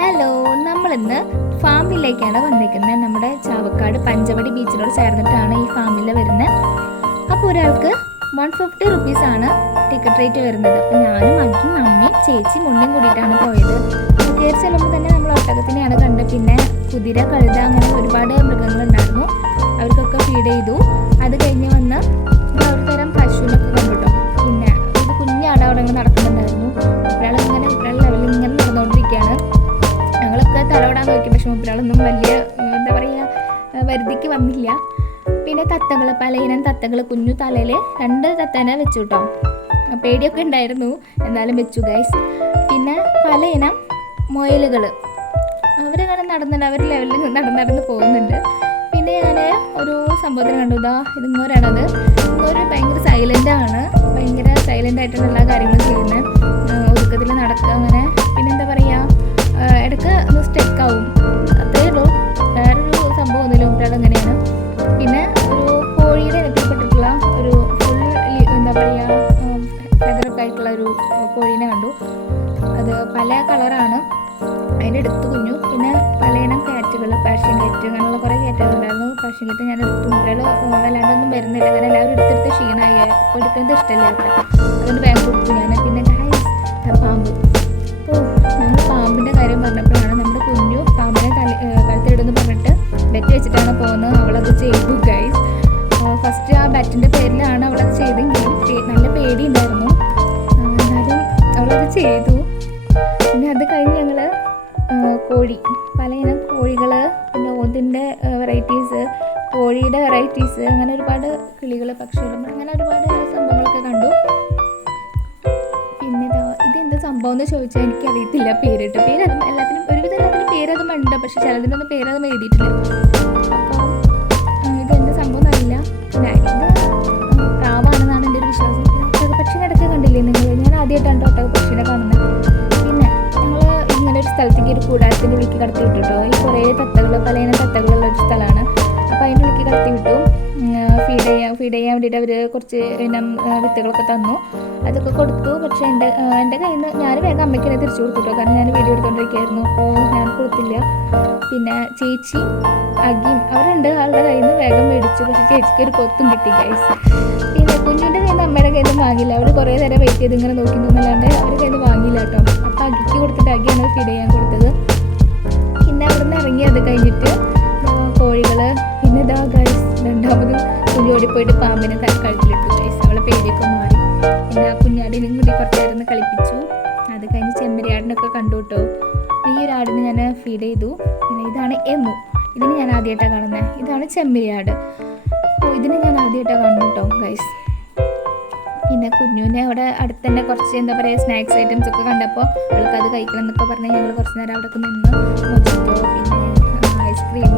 Hello നമ്മളിന്ന് ഫാമിലേക്കാണ് വന്നിരിക്കുന്നത്. നമ്മുടെ ചാവക്കാട് പഞ്ചവടി ബീച്ചിനോട് ചേർന്നിട്ടാണ് ഈ ഫാമിൽ വരുന്നത്. അപ്പോൾ ഒരാൾക്ക് വൺ ഫിഫ്റ്റി റുപ്പീസ് ആണ് ടിക്കറ്റ് റേറ്റ് വരുന്നത്. അപ്പോൾ ഞാനും അഗ്ഗിയും അമ്മയും ചേച്ചി മുണ്ടും കൂടിയിട്ടാണ് പോയത്. കയറി ചെല്ലുമ്പോൾ തന്നെ നമ്മൾ ഒട്ടകത്തിനെയാണ് കണ്ടത്. പിന്നെ കുതിര കഴുത അങ്ങനെ ഒരുപാട് മൃഗങ്ങളുണ്ടായിരുന്നു നോക്കി വലിയ എന്താ പറയുക വരുതിക്ക് വന്നില്ല. പിന്നെ തത്തകൾ പലയിനം തത്തകൾ കുഞ്ഞു തലയിൽ രണ്ട് തത്തേനെ വെച്ചു കേട്ടോ പേടിയൊക്കെ ഉണ്ടായിരുന്നു. എന്നാലും വെച്ചു ഗൈസ് പിന്നെ പലയിനം മുയലുകൾ അവരങ്ങനെ നടന്നിട്ട് അവർ ലെവലിൽ നടന്ന് നടന്ന് പോകുന്നുണ്ട്. പിന്നെ ഞാൻ ഒരു സംഭവത്തിന് കണ്ടു. ഇതാ ഇതിങ്ങോരാണത്. ഇങ്ങോര് ഭയങ്കര സൈലന്റ് ആണ്. ഭയങ്കര സൈലന്റ് ആയിട്ടുള്ള എല്ലാ കാര്യങ്ങളും ചെയ്യുന്നത്. ഒരുക്കത്തിൽ നടക്കുക അങ്ങനെ സംഭവം അങ്ങനെയാണ് പിന്നെ ഒരു കോഴിയുടെ ഇനത്തിൽപ്പെട്ടിട്ടുള്ള ഒരു ഫുൾ എന്താ പറയുക ഫെദറൊക്കെ ആയിട്ടുള്ള ഒരു കോഴീനെ കണ്ടു. അത് പല കളറാണ്. അതിന്റെ എടുത്ത് കുഞ്ഞു. പിന്നെ പലയിനം കാറ്റുകൾ പാഷൻ കാറ്റ് അങ്ങനെയുള്ള കുറേ കാറ്റുകൾ ഉണ്ടായിരുന്നു. പാഷൻ കാറ്റ് ഞാൻ എടുത്തു മുരൾ വല്ലാണ്ടൊന്നും വരുന്നില്ല. കാരണം എല്ലാവരും എടുത്തെടുത്ത് ക്ഷീണമായി. എടുക്കുന്നത് ഇഷ്ടമല്ല അതുകൊണ്ട് ബാങ്ക് കൊടുത്തു ഞാൻ പിന്നെ പാമ്പ്. ഓ ഞങ്ങൾ പാമ്പിന്റെ കാര്യം പറഞ്ഞപ്പോഴാണ് അവളത് ചെയ്തു ഗൈസ് ഫസ്റ്റ് ആ ബാറ്റിന്റെ പേരിലാണ് അവളത് ചെയ്തെങ്കിലും നല്ല പേടി ഉണ്ടായിരുന്നു എന്നാലും അവളത് ചെയ്തു. പിന്നെ അത് കഴിഞ്ഞ് ഞങ്ങൾ കോഴി പലയിനം കോഴികൾ പിന്നെ ഓതിന്റെ വെറൈറ്റീസ് കോഴിയുടെ വെറൈറ്റീസ് അങ്ങനെ ഒരുപാട് കിളികൾ പക്ഷികളും അങ്ങനെ ഒരുപാട് സംഭവങ്ങളൊക്കെ കണ്ടു. പിന്നെ ഇതെന്ത് സംഭവം എന്ന് ചോദിച്ചാൽ എനിക്കറിയത്തില്ല പേരിട്ട്. പേര് അതും എല്ലാത്തിനും ഒരുവിധം എല്ലാത്തിനും പേരതും ഉണ്ട് പക്ഷെ ചിലതിനൊന്നും പേരതും എഴുതിയിട്ടില്ല. അപ്പോൾ സംഭവം എന്നറിയില്ല പിന്നെ ഇത് ഉം, പ്രാവാണെന്നാണ് എന്റെ ഒരു വിശ്വാസം. ഒട്ടക പക്ഷിനെ ഇടയ്ക്ക് കണ്ടില്ലേ നിങ്ങൾ? ഞാൻ ആദ്യമായിട്ടാണ് ഒട്ടക പക്ഷീനെ കാണുന്നത്. പിന്നെ ഞങ്ങൾ ഇങ്ങനെ ഒരു സ്ഥലത്തേക്ക് ഒരു കൂടാരത്തിന്റെ ഉള്ളിലേക്ക് കടത്തി വിട്ടു കേട്ടോ ഈ കുറേ തത്തകൾ പലയിനം തത്തകളുള്ള ഒരു സ്ഥലമാണ്. അപ്പോൾ അതിന്റെ ഉള്ളിലേക്ക് കടത്തി വിട്ടു ഫീഡ് ചെയ്യാൻ ഫീഡ് ചെയ്യാൻ വേണ്ടിയിട്ട് അവർ കുറച്ച് ഇനം വിത്തുകളൊക്കെ തന്നു. അതൊക്കെ കൊടുത്തു. പക്ഷേ എന്റെ എന്റെ കയ്യിൽ നിന്ന് ഞാൻ വേഗം അമ്മയ്ക്ക് തന്നെ തിരിച്ചു കൊടുത്തു കാരണം ഞാൻ വീഡിയോ എടുത്തുകൊണ്ടിരിക്കുകയായിരുന്നു അപ്പോൾ ഞാൻ കൊടുത്തില്ല. പിന്നെ ചേച്ചി അഗിയും അവർ രണ്ട് ആളുടെ കയ്യിൽ നിന്ന് വേഗം മേടിച്ചു. പക്ഷേ ചേച്ചിക്ക് ഒരു കൊത്തും കിട്ടി ഗൈസ് പിന്നെ കുഞ്ഞിന്റെ കയ്യിൽ നിന്ന് അമ്മയുടെ കയ്യിൽ നിന്ന് വാങ്ങില്ല അവർ കുറേ നേരം വെയിറ്റ് ചെയ്ത് ഇങ്ങനെ നോക്കി നിന്നല്ലാണ്ട് അവരുടെ കയ്യിൽ നിന്ന് വാങ്ങിയില്ല കേട്ടോ. അപ്പോൾ അഗിക്ക് കൊടുത്തിട്ട് അഗിയാണ് ഫീഡ് ചെയ്യാൻ കൊടുത്തത്. പിന്നെ അവിടെ നിന്ന് ഇറങ്ങി അത് കഴിഞ്ഞിട്ട് ഓടിപ്പോയിട്ട് പാമ്പിനെ കഴുത്തിലിട്ടു. ഗൈസ് അവളെ പേടിയൊക്കെ മാറി. പിന്നെ ആ കുഞ്ഞാടിനും കൂടി കുറച്ച് നേരം ഒന്ന് കളിപ്പിച്ചു. അത് കഴിഞ്ഞ് ചെമ്മരിയാടിനൊക്കെ കണ്ടു കേട്ടോ. ഈ ഒരു ആടിനെ ഞാൻ ഫീഡ് ചെയ്തു. പിന്നെ ഇതാണ് എമു. ഇതിന് ഞാൻ ആദ്യമായിട്ടാണ് കാണുന്നത് ഇതാണ് ചെമ്മരിയാട്. അപ്പോൾ ഇതിന് ഞാൻ ആദ്യമായിട്ടാണ് കാണുന്നു കേട്ടോ ഗൈസ് പിന്നെ കുഞ്ഞുവിനെ അവിടെ അടുത്ത് തന്നെ കുറച്ച് എന്താ പറയുക സ്നാക്സ് ഐറ്റംസ് ഒക്കെ കണ്ടപ്പോൾ അവൾക്ക് അത് കഴിക്കണം എന്നൊക്കെ പറഞ്ഞ് ഞങ്ങൾ കുറച്ച് നേരം അവിടെ നിന്ന് പിന്നെ ഐസ്ക്രീം